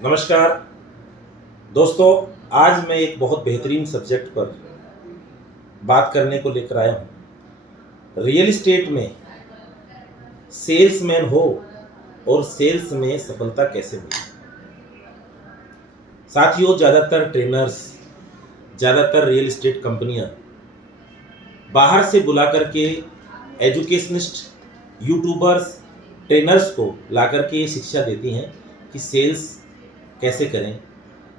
नमस्कार दोस्तों। आज मैं एक बहुत बेहतरीन सब्जेक्ट पर बात करने को लेकर आया हूँ। रियल एस्टेट में सेल्समैन हो और सेल्स में सफलता कैसे मिले। साथियों, ज़्यादातर ट्रेनर्स, ज़्यादातर रियल एस्टेट कंपनियां बाहर से बुला करके एजुकेशनिस्ट, यूट्यूबर्स, ट्रेनर्स को ला करके ये शिक्षा देती हैं कि सेल्स कैसे करें।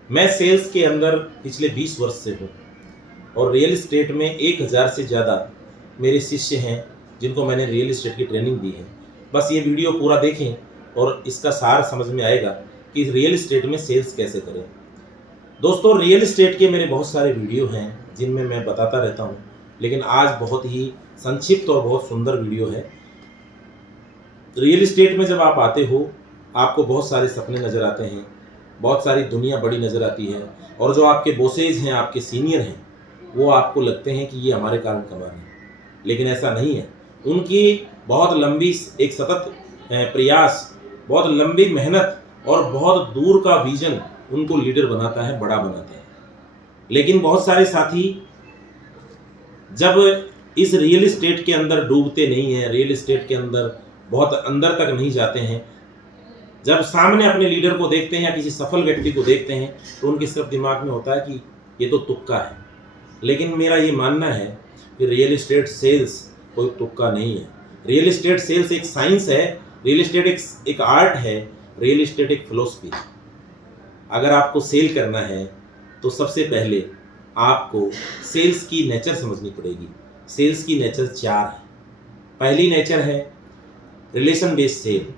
मैं सेल्स के अंदर पिछले 20 वर्ष से हूँ और रियल एस्टेट में 1000 से ज़्यादा मेरे शिष्य हैं जिनको मैंने रियल एस्टेट की ट्रेनिंग दी है। बस ये वीडियो पूरा देखें और इसका सार समझ में आएगा कि रियल एस्टेट में सेल्स कैसे करें। दोस्तों, रियल एस्टेट के मेरे बहुत सारे वीडियो हैं जिनमें मैं बताता रहता हूँ, लेकिन आज बहुत ही संक्षिप्त और बहुत सुंदर वीडियो है। रियल एस्टेट में जब आप आते हो, आपको बहुत सारे सपने नज़र आते हैं, बहुत सारी दुनिया बड़ी नज़र आती है, और जो आपके बॉसेज हैं, आपके सीनियर हैं, वो आपको लगते हैं कि ये हमारे कारण कमा रहे हैं, लेकिन ऐसा नहीं है। उनकी बहुत लंबी एक सतत प्रयास, बहुत लंबी मेहनत और बहुत दूर का विजन उनको लीडर बनाता है, बड़ा बनाता है। लेकिन बहुत सारे साथी जब इस रियल एस्टेट के अंदर डूबते नहीं हैं, रियल एस्टेट के अंदर बहुत अंदर तक नहीं जाते हैं, जब सामने अपने लीडर को देखते हैं या किसी सफल व्यक्ति को देखते हैं, तो उनके सिर्फ दिमाग में होता है कि ये तो तुक्का है। लेकिन मेरा ये मानना है कि रियल एस्टेट सेल्स कोई तुक्का नहीं है। रियल एस्टेट सेल्स एक साइंस है, रियल एस्टेट एक आर्ट है, रियल एस्टेट एक फिलॉसफी है। अगर आपको सेल करना है तो सबसे पहले आपको सेल्स की नेचर समझनी पड़ेगी। सेल्स की नेचर 4 है। पहली नेचर है रिलेशन बेस्ड सेल।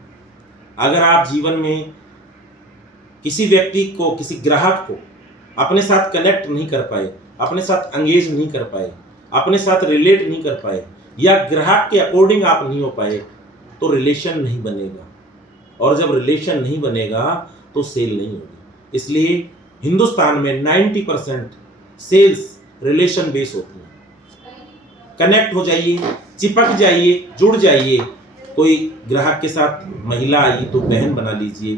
अगर आप जीवन में किसी व्यक्ति को, किसी ग्राहक को अपने साथ कनेक्ट नहीं कर पाए, अपने साथ एंगेज नहीं कर पाए, अपने साथ रिलेट नहीं कर पाए, या ग्राहक के अकॉर्डिंग आप नहीं हो पाए, तो रिलेशन नहीं बनेगा, और जब रिलेशन नहीं बनेगा तो सेल नहीं होगी। इसलिए हिंदुस्तान में 90% सेल्स रिलेशन बेस होती है। कनेक्ट हो जाइए, चिपक जाइए, जुड़ जाइए। कोई ग्राहक के साथ महिला आई तो बहन बना लीजिए,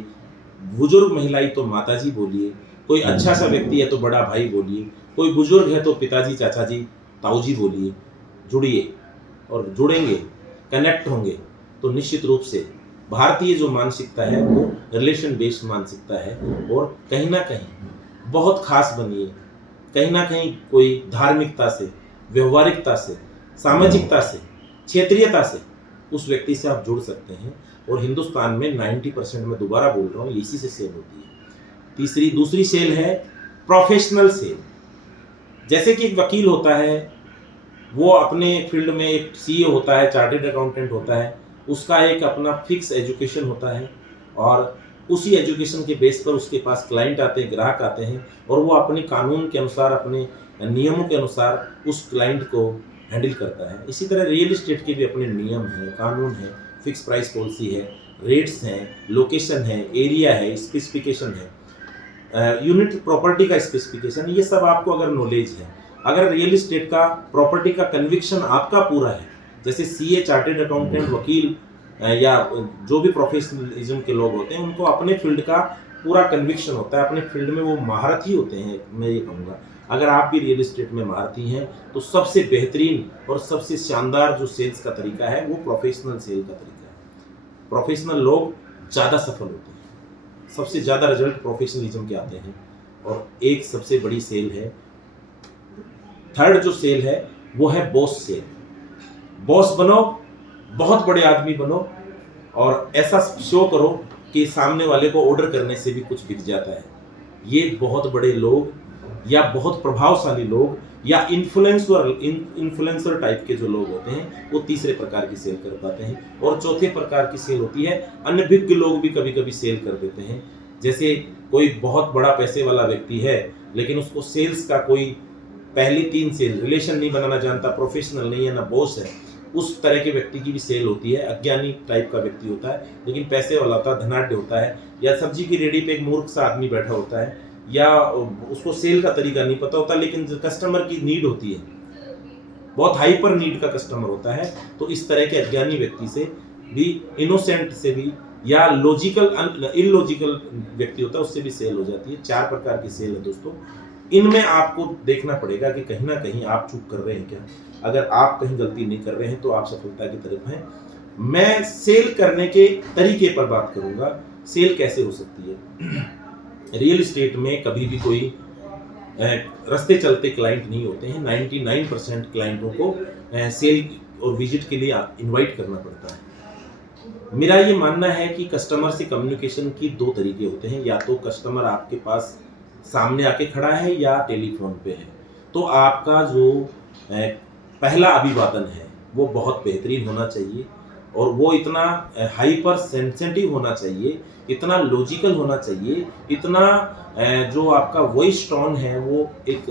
बुजुर्ग महिला आई तो माताजी बोलिए, कोई अच्छा सा व्यक्ति है तो बड़ा भाई बोलिए, कोई बुजुर्ग है तो पिताजी, चाचा जी, ताऊ जी बोलिए। जुड़िए, और जुड़ेंगे, कनेक्ट होंगे तो निश्चित रूप से भारतीय जो मानसिकता है वो रिलेशन बेस्ड मानसिकता है। और कहीं ना कहीं बहुत खास बनिए, कहीं ना कहीं कोई धार्मिकता से, व्यवहारिकता से, सामाजिकता से, क्षेत्रीयता से उस व्यक्ति से आप जुड़ सकते हैं। और हिंदुस्तान में 90%, मैं दोबारा बोल रहा हूँ, इसी से सेल होती है। दूसरी सेल है प्रोफेशनल सेल। जैसे कि एक वकील होता है, वो अपने फील्ड में एक सीए होता है, चार्टेड अकाउंटेंट होता है, उसका एक अपना फिक्स एजुकेशन होता है, और उसी एजुकेशन के बेस पर उसके पास क्लाइंट आते हैं, ग्राहक आते हैं, और वो अपने कानून के अनुसार, अपने नियमों के अनुसार उस क्लाइंट को हैंडल करता है। इसी तरह रियल एस्टेट के भी अपने नियम हैं, कानून हैं, फिक्स प्राइस पॉलिसी है, रेट्स हैं, लोकेशन है, एरिया है, स्पेसिफिकेशन है, यूनिट प्रॉपर्टी का स्पेसिफिकेशन। ये सब आपको अगर नॉलेज है, अगर रियल एस्टेट का, प्रॉपर्टी का कन्विक्शन आपका पूरा है, जैसे सीए, चार्टेड अकाउंटेंट, वकील, या जो भी प्रोफेशनलिज्म के लोग होते हैं, उनको अपने फील्ड का पूरा कन्विक्शन होता है, अपने फील्ड में वो महारथी होते हैं, मैं ये कहूँगा। अगर आप भी रियल एस्टेट में महारथी हैं तो सबसे बेहतरीन और सबसे शानदार जो सेल्स का तरीका है वो प्रोफेशनल सेल का तरीका है। प्रोफेशनल लोग ज़्यादा सफल होते हैं, सबसे ज़्यादा रिजल्ट प्रोफेशनलिज्म के आते हैं। और एक सबसे बड़ी सेल है, थर्ड जो सेल है वो है बॉस सेल। बॉस बनो, बहुत बड़े आदमी बनो, और ऐसा शो करो कि सामने वाले को ऑर्डर करने से भी कुछ बिक जाता है। ये बहुत बड़े लोग या बहुत प्रभावशाली लोग या इन्फ्लुएंसर टाइप के जो लोग होते हैं, वो तीसरे प्रकार की सेल कर पाते हैं। और चौथे प्रकार की सेल होती है, अनभिज्ञ लोग भी कभी कभी सेल कर देते हैं। जैसे कोई बहुत बड़ा पैसे वाला व्यक्ति है, लेकिन उसको सेल्स का कोई पहली 3 सेल, रिलेशन नहीं बनाना जानता, प्रोफेशनल नहीं है, ना बॉस है, उस तरह के व्यक्ति की भी सेल होती है। अज्ञानी टाइप का व्यक्ति होता है, लेकिन पैसे वाला होता है, धनाढ्य होता है, या सब्जी की रेडी पे एक मूर्ख सा आदमी बैठा होता है, या उसको सेल का तरीका नहीं पता होता, लेकिन कस्टमर की नीड होती है, बहुत हाइपर नीड का कस्टमर होता है। तो इस तरह के अज्ञानी व्यक्ति से भी, इनोसेंट से भी या लॉजिकल इलॉजिकल व्यक्ति होता है, उससे भी सेल हो जाती है। 4 प्रकार की सेल है दोस्तों। इनमें आपको देखना पड़ेगा कि कहीं ना कहीं आप चूक कर रहे हैं क्या। अगर आप कहीं गलती नहीं कर रहे हैं तो आप सफलता की तरफ हैं। मैं सेल करने के तरीके पर बात करूंगा, सेल कैसे हो सकती है। रियल एस्टेट में कभी भी कोई रास्ते चलते क्लाइंट नहीं होते हैं। 99% क्लाइंटों को सेल और विजिट के लिए इनवाइट करना पड़ता है। मेरा ये मानना है कि कस्टमर से कम्युनिकेशन की 2 तरीके होते हैं, या तो कस्टमर आपके पास सामने आके खड़ा है या टेलीफोन पे है। तो आपका जो पहला अभिवादन है वो बहुत बेहतरीन होना चाहिए, और वो इतना हाइपर सेंसिटिव होना चाहिए, इतना लॉजिकल होना चाहिए, इतना जो आपका वॉइस टोन है वो एक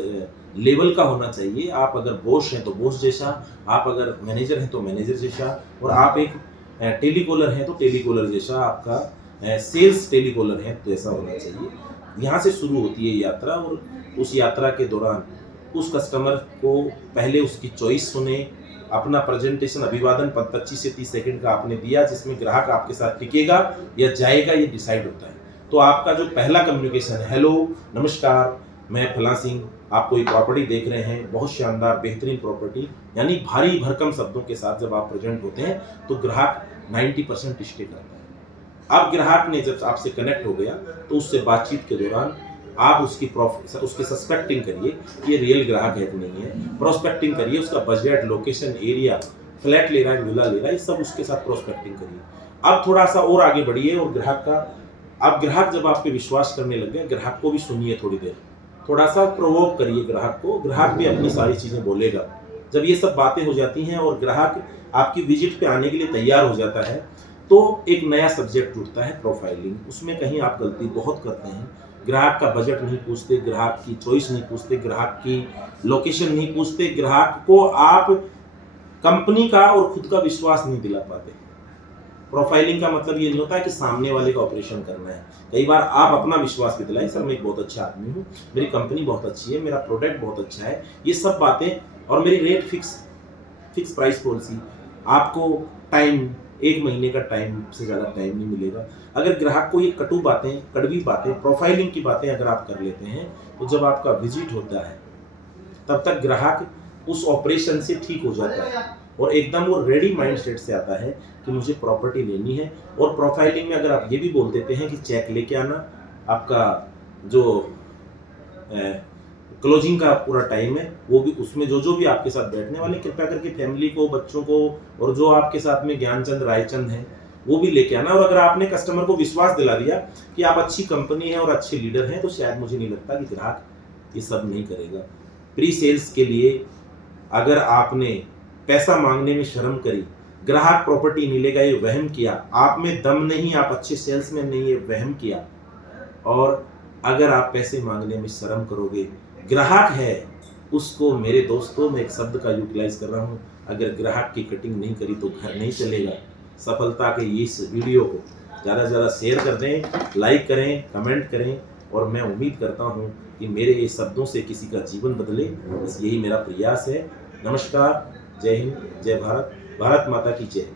लेवल का होना चाहिए। आप अगर बॉस हैं तो बॉस जैसा, आप अगर मैनेजर हैं तो मैनेजर जैसा, और आप एक टेलीकॉलर है तो टेलीकॉलर जैसा, आपका सेल्स टेलीकॉलर है तो ऐसा होना चाहिए। यहाँ से शुरू होती है यात्रा, और उस यात्रा के दौरान उस कस्टमर को पहले उसकी चॉइस सुने, अपना प्रेजेंटेशन अभिवादन 25 से 30 सेकंड का आपने दिया, जिसमें ग्राहक आपके साथ टिकेगा या जाएगा ये डिसाइड होता है। तो आपका जो पहला कम्युनिकेशन है, हेलो नमस्कार मैं फला सिंह, आप कोई प्रॉपर्टी देख रहे हैं, बहुत शानदार बेहतरीन प्रॉपर्टी, यानी भारी भरकम शब्दों के साथ जब आप प्रेजेंट होते हैं तो ग्राहक 90% स्टे करता है। अब ग्राहक ने जब आपसे कनेक्ट हो गया तो उससे बातचीत के दौरान आप उसकी सस्पेक्टिंग करिए कि ये रियल ग्राहक है कि नहीं है। प्रोस्पेक्टिंग करिए, उसका बजट, लोकेशन, एरिया, फ्लैट ले रहा है, विला ले रहा है, ये सब उसके साथ प्रोस्पेक्टिंग करिए। अब थोड़ा सा और आगे बढ़िए, और ग्राहक जब आप पे विश्वास करने लग गए, ग्राहक को भी सुनिए थोड़ी देर, थोड़ा सा प्रोवोक करिए ग्राहक को, ग्राहक भी अपनी सारी चीजें बोलेगा। जब ये सब बातें हो जाती हैं और ग्राहक आपकी विजिट पे आने के लिए तैयार हो जाता है, तो एक नया सब्जेक्ट उठता है, प्रोफाइलिंग। उसमें कहीं आप गलती बहुत करते हैं। ग्राहक का बजट नहीं पूछते, ग्राहक की चॉइस नहीं पूछते, ग्राहक की लोकेशन नहीं पूछते, ग्राहक को आप कंपनी का और खुद का विश्वास नहीं दिला पाते। प्रोफाइलिंग का मतलब ये नहीं होता है कि सामने वाले का ऑपरेशन करना है। कई बार आप अपना विश्वास भी दिलाएं, सर मैं एक बहुत अच्छा आदमी हूँ, मेरी कंपनी बहुत अच्छी है, मेरा प्रोडक्ट बहुत अच्छा है, ये सब बातें, और मेरी रेट फिक्स प्राइस पॉलिसी। आपको टाइम, 1 महीने का टाइम से ज़्यादा टाइम नहीं मिलेगा। अगर ग्राहक को ये कड़वी बातें, प्रोफाइलिंग की बातें अगर आप कर लेते हैं, तो जब आपका विजिट होता है तब तक ग्राहक उस ऑपरेशन से ठीक हो जाता है, और एकदम वो रेडी माइंड सेट से आता है कि मुझे प्रॉपर्टी लेनी है। और प्रोफाइलिंग में अगर आप ये भी बोल देते हैं कि चेक लेके आना, आपका जो क्लोजिंग का पूरा टाइम है वो भी, उसमें जो भी आपके साथ बैठने वाले, कृपया करके फैमिली को, बच्चों को, और जो आपके साथ में ज्ञानचंद रायचंद हैं वो भी लेके आना। और अगर आपने कस्टमर को विश्वास दिला दिया कि आप अच्छी कंपनी है और अच्छे लीडर हैं, तो शायद मुझे नहीं लगता कि ग्राहक ये सब नहीं करेगा। प्री सेल्स के लिए अगर आपने पैसा मांगने में शर्म करी, ग्राहक प्रॉपर्टी नहीं लेगा ये वहम किया, आप में दम नहीं, आप अच्छे सेल्समैन नहीं, ये वहम किया, और अगर आप पैसे मांगने में शर्म करोगे, ग्राहक है उसको, मेरे दोस्तों मैं एक शब्द का यूटिलाइज कर रहा हूँ, अगर ग्राहक की कटिंग नहीं करी तो घर नहीं चलेगा। सफलता के इस वीडियो को ज़्यादा से ज़्यादा शेयर कर दें, लाइक करें, कमेंट करें, और मैं उम्मीद करता हूँ कि मेरे ये शब्दों से किसी का जीवन बदले, बस यही मेरा प्रयास है। नमस्कार, जय हिंद, जय भारत, भारत माता की जय।